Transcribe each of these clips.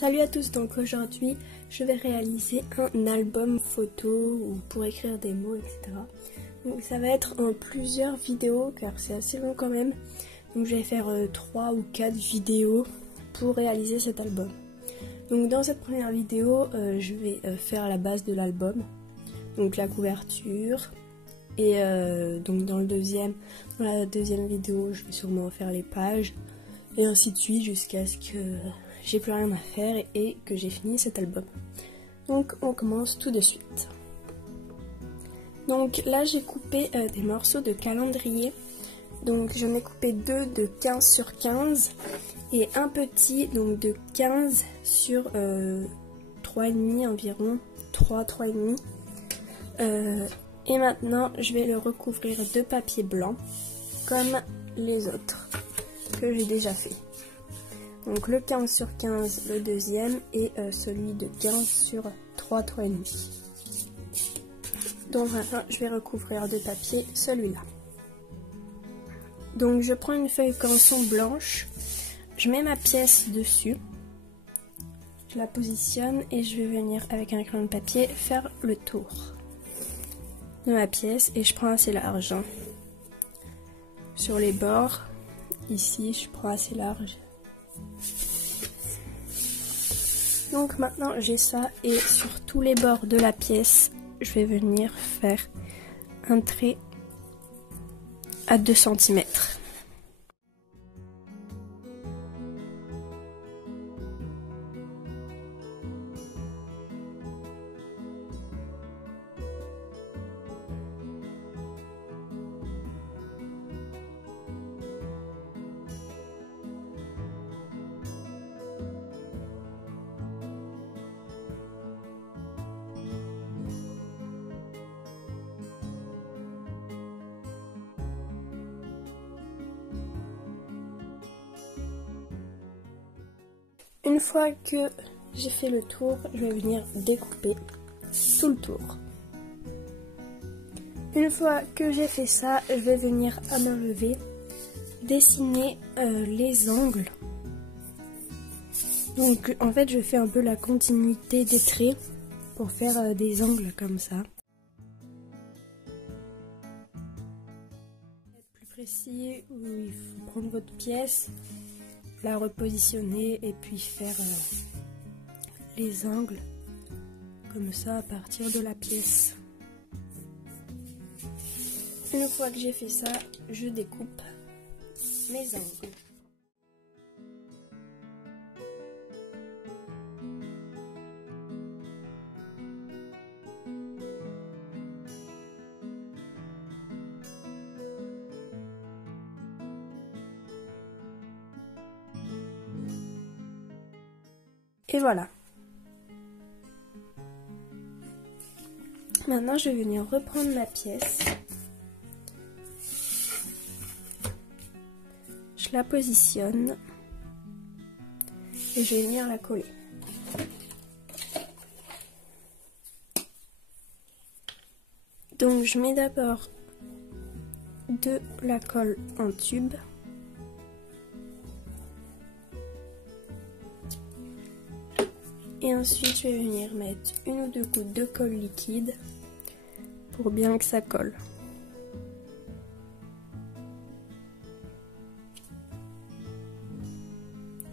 Salut à tous, donc aujourd'hui je vais réaliser un album photo ou pour écrire des mots, etc. Donc ça va être en plusieurs vidéos car c'est assez long quand même. Donc je vais faire 3 ou 4 vidéos pour réaliser cet album. Donc dans cette première vidéo, je vais faire la base de l'album, donc la couverture. Et donc dans la deuxième vidéo, je vais sûrement faire les pages et ainsi de suite jusqu'à ce que j'ai plus rien à faire et que j'ai fini cet album. Donc on commence tout de suite. Donc là j'ai coupé des morceaux de calendrier. Donc j'en ai coupé 2 de 15 sur 15 et un petit donc de 15 sur 3,5 environ, 3,5. Et maintenant je vais le recouvrir de papier blanc comme les autres que j'ai déjà fait. Donc le 15 sur 15 le deuxième et celui de 15 sur 3,5. Donc maintenant je vais recouvrir de papier celui-là. Donc je prends une feuille canson blanche, je mets ma pièce dessus, je la positionne et je vais venir avec un crayon de papier faire le tour de ma pièce et je prends assez large. Sur les bords, ici je prends assez large. Donc maintenant j'ai ça et sur tous les bords de la pièce, je vais venir faire un trait à 2 cm. Une fois que j'ai fait le tour, je vais venir découper tout le tour. Une fois que j'ai fait ça, je vais venir à main levée dessiner les angles. Donc en fait je fais un peu la continuité des traits pour faire des angles comme ça. Plus précis, il faut prendre votre pièce, la repositionner et puis faire les angles comme ça à partir de la pièce. Une fois que j'ai fait ça, je découpe mes angles. Et voilà. Maintenant, je vais venir reprendre ma pièce. Je la positionne. Et je vais venir la coller. Donc, je mets d'abord de la colle en tube. Et ensuite, je vais venir mettre 1 ou 2 gouttes de colle liquide pour bien que ça colle.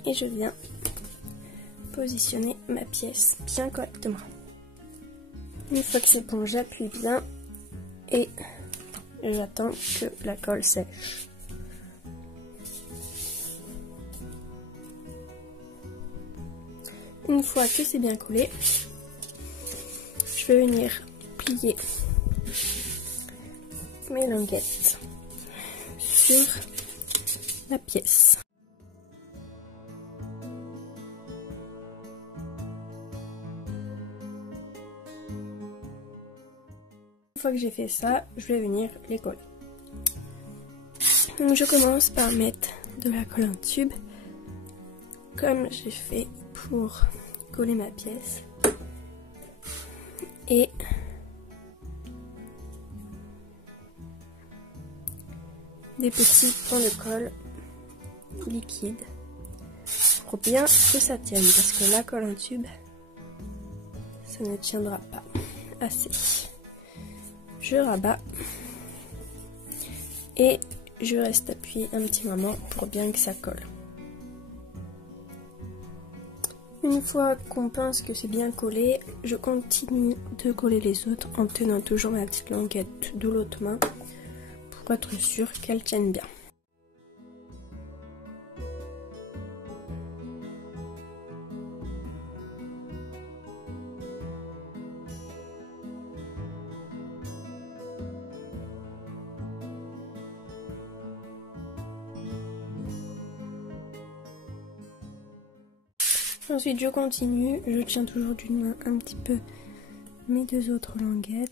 Et je viens positionner ma pièce bien correctement. Une fois que c'est bon, j'appuie bien et j'attends que la colle sèche. Une fois que c'est bien collé, je vais venir plier mes languettes sur la pièce. Une fois que j'ai fait ça, je vais venir les coller. Donc je commence par mettre de la colle en tube, comme j'ai fait pour coller ma pièce. Et des petits points de colle liquide pour bien que ça tienne, parce que la colle en tube, ça ne tiendra pas assez. Je rabats et je reste appuyée un petit moment pour bien que ça colle. Une fois qu'on pense que c'est bien collé, je continue de coller les autres en tenant toujours ma petite languette de l'autre main pour être sûr qu'elle tienne bien. Ensuite je continue, je tiens toujours d'une main un petit peu mes deux autres languettes.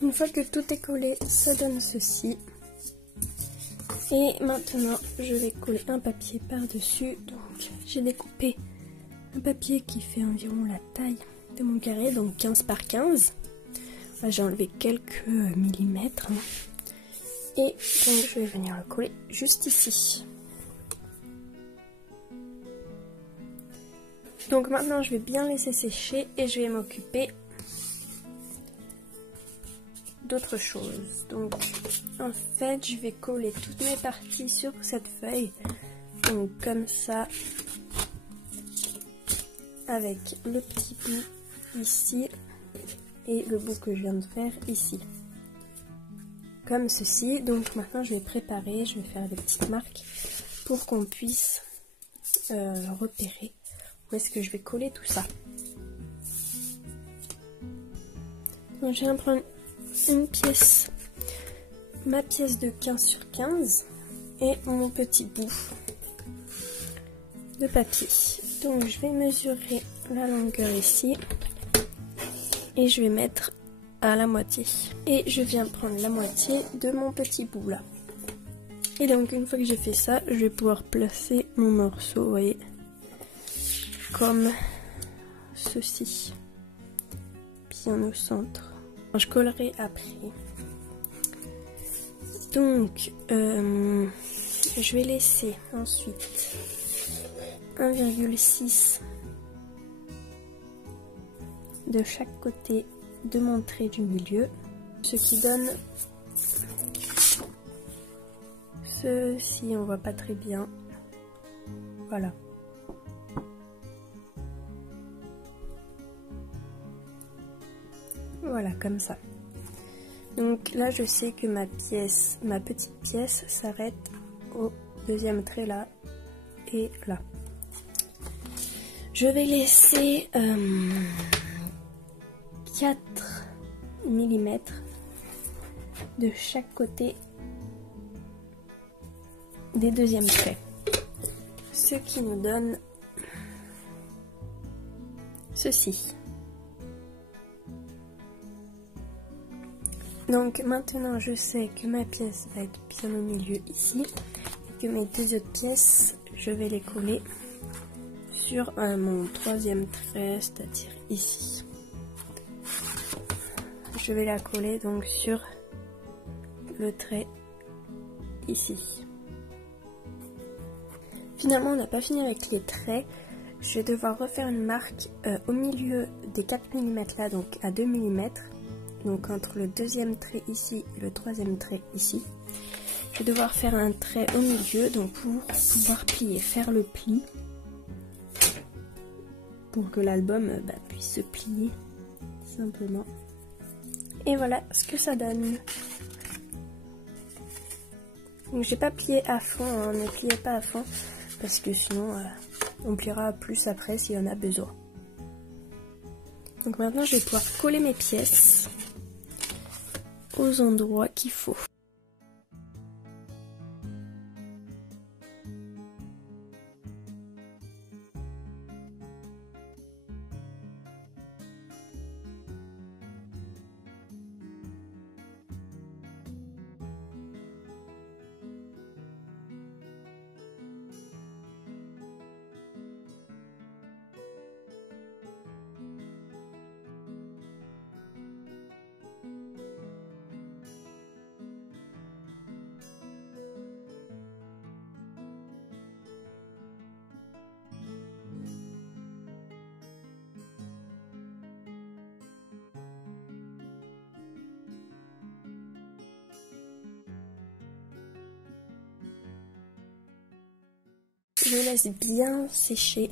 Une fois que tout est collé, ça donne ceci. Et maintenant, je vais coller un papier par-dessus. Donc, j'ai découpé un papier qui fait environ la taille de mon carré, donc 15 par 15. Là, j'ai enlevé quelques millimètres. Et donc, je vais venir le coller juste ici. Donc maintenant, je vais bien laisser sécher et je vais m'occuper d'autre chose. Donc en fait je vais coller toutes mes parties sur cette feuille, donc comme ça, avec le petit bout ici et le bout que je viens de faire ici, comme ceci. Donc maintenant je vais préparer, je vais faire des petites marques pour qu'on puisse repérer où est-ce que je vais coller tout ça. Donc je viens prendre une pièce, ma pièce de 15 sur 15 et mon petit bout de papier. Donc je vais mesurer la longueur ici et je vais mettre à la moitié. Et je viens prendre la moitié de mon petit bout là. Et donc une fois que j'ai fait ça, je vais pouvoir placer mon morceau, vous voyez, comme ceci, bien au centre. Je collerai après. Donc, je vais laisser ensuite 1,6 de chaque côté de mon trait du milieu, ce qui donne ceci, on voit pas très bien. Voilà. Voilà, comme ça. Donc là, je sais que ma petite pièce s'arrête au deuxième trait là et là. Je vais laisser 4 mm de chaque côté des deuxièmes traits. Ce qui nous donne ceci. Donc maintenant je sais que ma pièce va être bien au milieu ici et que mes deux autres pièces, je vais les coller sur mon troisième trait, c'est-à-dire ici. Je vais la coller donc sur le trait ici. Finalement on n'a pas fini avec les traits, je vais devoir refaire une marque au milieu des 4 mm là, donc à 2 mm. Donc entre le deuxième trait ici et le troisième trait ici. Je vais devoir faire un trait au milieu, donc pour pouvoir plier, faire le pli. Pour que l'album puisse se plier, simplement. Et voilà ce que ça donne. Donc j'ai pas plié à fond, hein, ne pliez pas à fond, parce que sinon on pliera plus après s'il y en a besoin. Donc maintenant je vais pouvoir coller mes pièces aux endroits qu'il faut. je laisse bien sécher.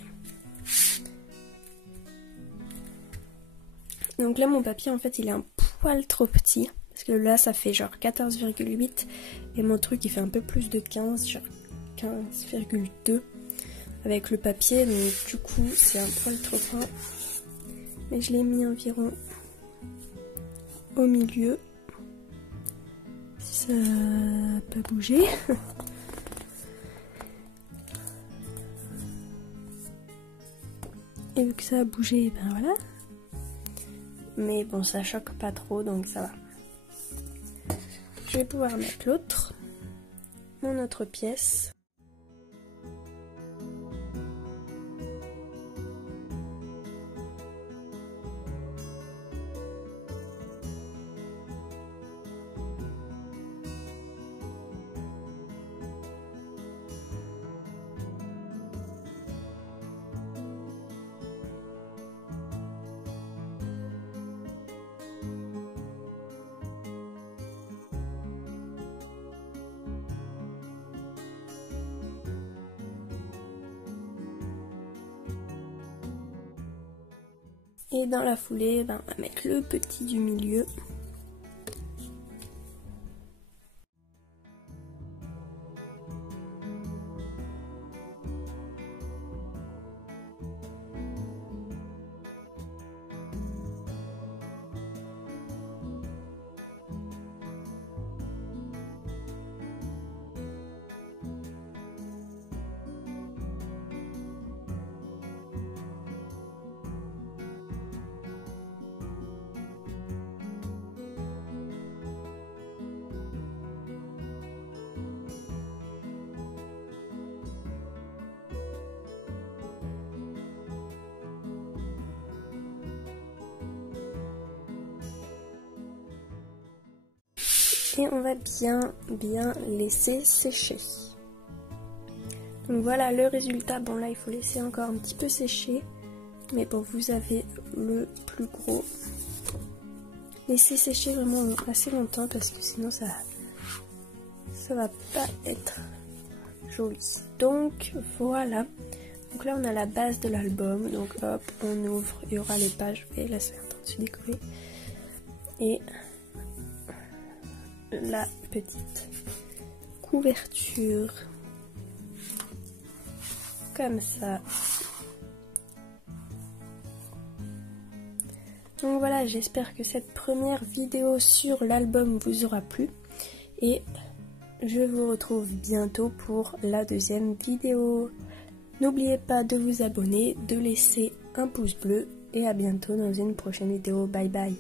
Donc là mon papier en fait il est un poil trop petit. Parce que là ça fait genre 14,8 et mon truc il fait un peu plus de 15, genre 15,2 avec le papier. Donc du coup c'est un poil trop fin. Mais je l'ai mis environ au milieu. Si ça peut bouger. Et vu que ça a bougé, ben voilà. Mais bon, ça choque pas trop, donc ça va. Je vais pouvoir mettre l'autre, mon autre pièce. Et dans la foulée, ben, on va mettre le petit du milieu. Et on va bien laisser sécher. Donc voilà le résultat. Bon là il faut laisser encore un petit peu sécher. Mais bon vous avez le plus gros. Laissez sécher vraiment assez longtemps parce que sinon ça va pas être joli. Donc voilà. Donc là on a la base de l'album. Donc hop on ouvre. Il y aura les pages. Et là c'est en train de se décoller. Et la petite couverture comme ça. Donc voilà, j'espère que cette première vidéo sur l'album vous aura plu et je vous retrouve bientôt pour la deuxième vidéo. N'oubliez pas de vous abonner, de laisser un pouce bleu et à bientôt dans une prochaine vidéo. Bye bye.